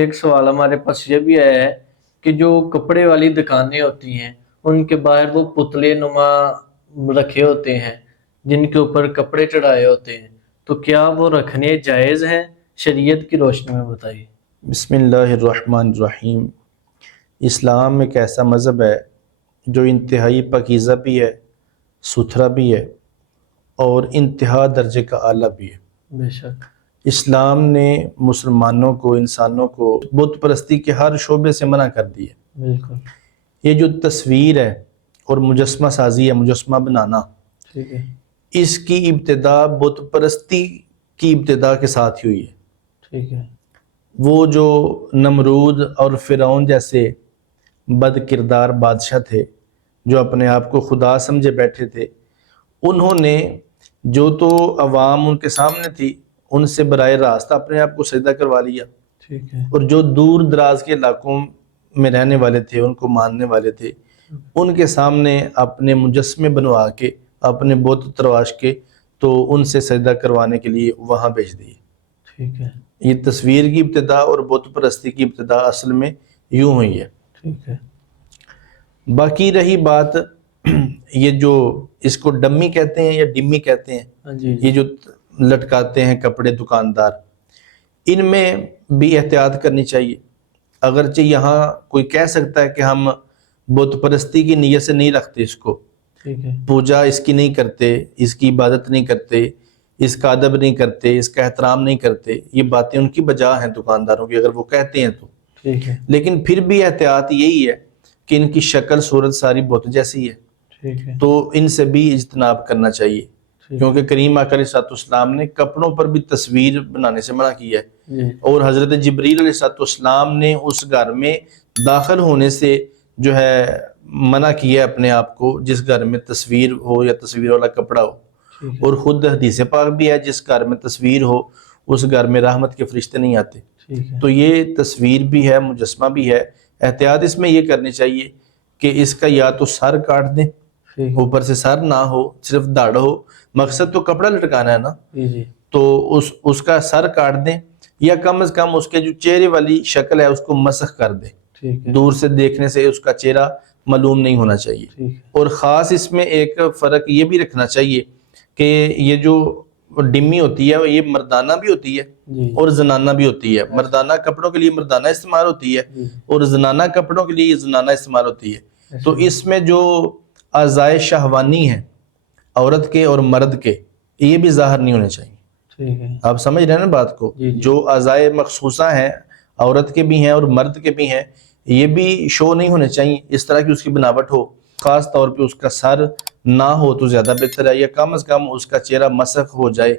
ایک سوال ہمارے پاس یہ بھی آیا ہے کہ جو کپڑے والی دکانیں ہوتی ہیں ان کے باہر وہ پتلے نما رکھے ہوتے ہیں جن کے اوپر کپڑے چڑھائے ہوتے ہیں، تو کیا وہ رکھنے جائز ہیں؟ شریعت کی روشنی میں بتائیے۔ بسم اللہ الرحمن الرحیم۔ اسلام ایک ایسا مذہب ہے جو انتہائی پاکیزہ بھی ہے، ستھرا بھی ہے اور انتہا درجے کا اعلیٰ بھی ہے۔ بے شک اسلام نے مسلمانوں کو، انسانوں کو بت پرستی کے ہر شعبے سے منع کر دی ہے۔ بالکل یہ جو تصویر ہے اور مجسمہ سازی ہے، مجسمہ بنانا، ٹھیک ہے، اس کی ابتدا بت پرستی کی ابتدا کے ساتھ ہی ہوئی ہے۔ ٹھیک ہے، وہ جو نمرود اور فرعون جیسے بد کردار بادشاہ تھے جو اپنے آپ کو خدا سمجھے بیٹھے تھے، انہوں نے جو تو عوام ان کے سامنے تھی ان سے براہ راست اپنے آپ کو سجدہ کروا لیا، ٹھیک ہے، اور جو دور دراز کے علاقوں میں رہنے والے تھے، ان کو ماننے والے تھے، ان کے سامنے اپنے مجسمے بنوا کے، اپنے بت ترواش کے تو ان سے سجدہ کروانے کے لیے وہاں بھیج دیے۔ ٹھیک ہے، یہ تصویر کی ابتدا اور بت پرستی کی ابتدا اصل میں یوں ہوئی ہے۔ ٹھیک ہے، باقی رہی بات یہ جو اس کو ڈمی کہتے ہیں یا ڈمی کہتے ہیں، ہاں جی یہ جو لٹکاتے ہیں کپڑے دکاندار، ان میں بھی احتیاط کرنی چاہیے۔ اگرچہ یہاں کوئی کہہ سکتا ہے کہ ہم بت پرستی کی نیت سے نہیں رکھتے اس کو، ٹھیک ہے، پوجا اس کی نہیں کرتے، اس کی عبادت نہیں کرتے، اس کا ادب نہیں کرتے، اس کا احترام نہیں کرتے، یہ باتیں ان کی بجا ہیں دکانداروں کی اگر وہ کہتے ہیں تو، ٹھیک ہے، لیکن پھر بھی احتیاط یہی ہے کہ ان کی شکل صورت ساری بت جیسی ہے، ٹھیک ہے، تو ان سے بھی اجتناب کرنا چاہیے، کیونکہ کریم آقا علیہ السلام نے کپڑوں پر بھی تصویر بنانے سے منع کیا ہے، جی اور حضرت جبریل علیہ السلام نے اس گھر میں داخل ہونے سے جو ہے منع کیا ہے اپنے آپ کو، جس گھر میں تصویر ہو یا تصویر والا کپڑا ہو، ٹھیک ہے، اور خود حدیث پاک بھی ہے جس گھر میں تصویر ہو اس گھر میں رحمت کے فرشتے نہیں آتے۔ ٹھیک ہے، تو یہ تصویر بھی ہے، مجسمہ بھی ہے، احتیاط اس میں یہ کرنی چاہیے کہ اس کا یا تو سر کاٹ دیں، ٹھیک ہے، اوپر سے سر نہ ہو، صرف داڑھ ہو، مقصد تو کپڑا لٹکانا ہے نا، جی جی، تو اس کا سر کاٹ دیں، یا کم از کم اس کے جو چہرے والی شکل ہے اس کو مسخ کر دیں، ٹھیک ہے، دور سے دیکھنے سے اس کا چہرہ معلوم نہیں ہونا چاہیے۔ ٹھیک ہے، اور خاص اس میں ایک فرق یہ بھی رکھنا چاہیے کہ یہ جو ڈمی ہوتی ہے یہ مردانہ بھی ہوتی ہے جی اور زنانہ بھی ہوتی ہے۔ مردانہ کپڑوں کے لیے مردانہ استعمال ہوتی ہے جی، اور زنانہ کپڑوں کے لیے زنانہ استعمال ہوتی ہے۔ ایسے تو اس میں جو اعضائے شہوانی ہیں عورت کے اور مرد کے، یہ بھی ظاہر نہیں ہونے چاہیے۔ ٹھیک ہے، آپ سمجھ رہے ہیں نا بات کو؟ جی جی، جو اعضائے مخصوصہ ہیں عورت کے بھی ہیں اور مرد کے بھی ہیں، یہ بھی شو نہیں ہونے چاہیے، اس طرح کی اس کی بناوٹ ہو، خاص طور پہ اس کا سر نہ ہو تو زیادہ بہتر ہے، یا کم از کم اس کا چہرہ مسخ ہو جائے،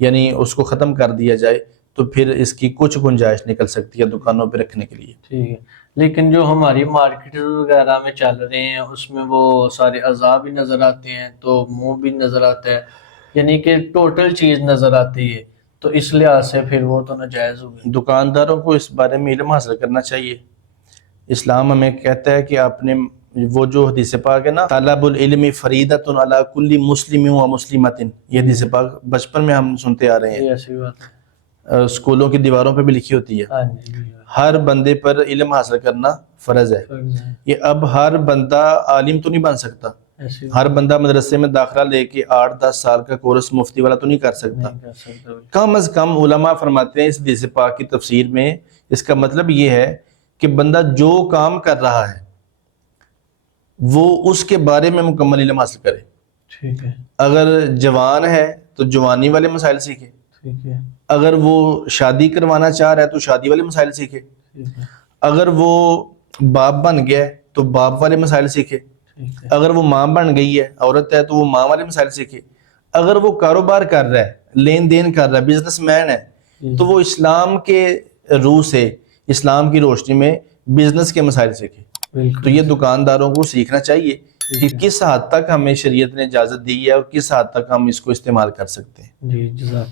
یعنی اس کو ختم کر دیا جائے، تو پھر اس کی کچھ گنجائش نکل سکتی ہے دکانوں پہ رکھنے کے لیے۔ ٹھیک ہے۔ لیکن جو ہماری مارکیٹ وغیرہ میں چل رہے ہیں اس میں وہ سارے اعضاء بھی نظر آتے ہیں، تو منہ بھی نظر آتا ہے، یعنی کہ ٹوٹل چیز نظر آتی ہے، تو اس لحاظ سے پھر وہ تو ناجائز ہو گئی۔ دکانداروں کو اس بارے میں علم حاصل کرنا چاہیے۔ اسلام ہمیں کہتا ہے کہ آپ نے وہ جو حدیث پاک ہے نا، طلب العلم فریضۃ علی کل مسلم و مسلمۃ، یہ حدیث پاک بچپن میں ہم سنتے آ رہے ہیں، یہ ایسی بات ہے، اسکولوں کی دیواروں پہ بھی لکھی ہوتی ہے، ہاں جی جی، ہر بندے پر علم حاصل کرنا فرض ہے۔ فرض ہے، یہ اب ہر بندہ عالم تو نہیں بن سکتا، ایسی ہر بندہ مدرسے میں داخلہ لے کے 8-10 سال کا کورس مفتی والا تو نہیں کر سکتا۔ نہیں کر سکتا۔ کم از کم علماء فرماتے ہیں اس حدیث پاک کی تفسیر میں، اس کا مطلب یہ ہے کہ بندہ جو کام کر رہا ہے وہ اس کے بارے میں مکمل علم حاصل کرے۔ ٹھیک ہے، اگر جوان ہے تو جوانی والے مسائل سیکھے، ٹھیک ہے، اگر وہ شادی کروانا چاہ رہا ہے تو شادی والے مسائل سیکھے، ٹھیک ہے، اگر وہ باپ بن گیا ہے تو باپ والے مسائل سیکھے، ٹھیک ہے، اگر وہ ماں بن گئی ہے عورت ہے تو وہ ماں والے مسائل سیکھے، اگر وہ کاروبار کر رہا ہے، لین دین کر رہا ہے، بزنس مین ہے، تو وہ اسلام کے روح سے، اسلام کی روشنی میں بزنس کے مسائل سیکھے۔ تو بالکل، یہ دکانداروں کو سیکھنا چاہیے کہ کس حد تک ہمیں شریعت نے اجازت دی ہے اور کس حد تک ہم اس کو استعمال کر سکتے ہیں۔ جی جزاک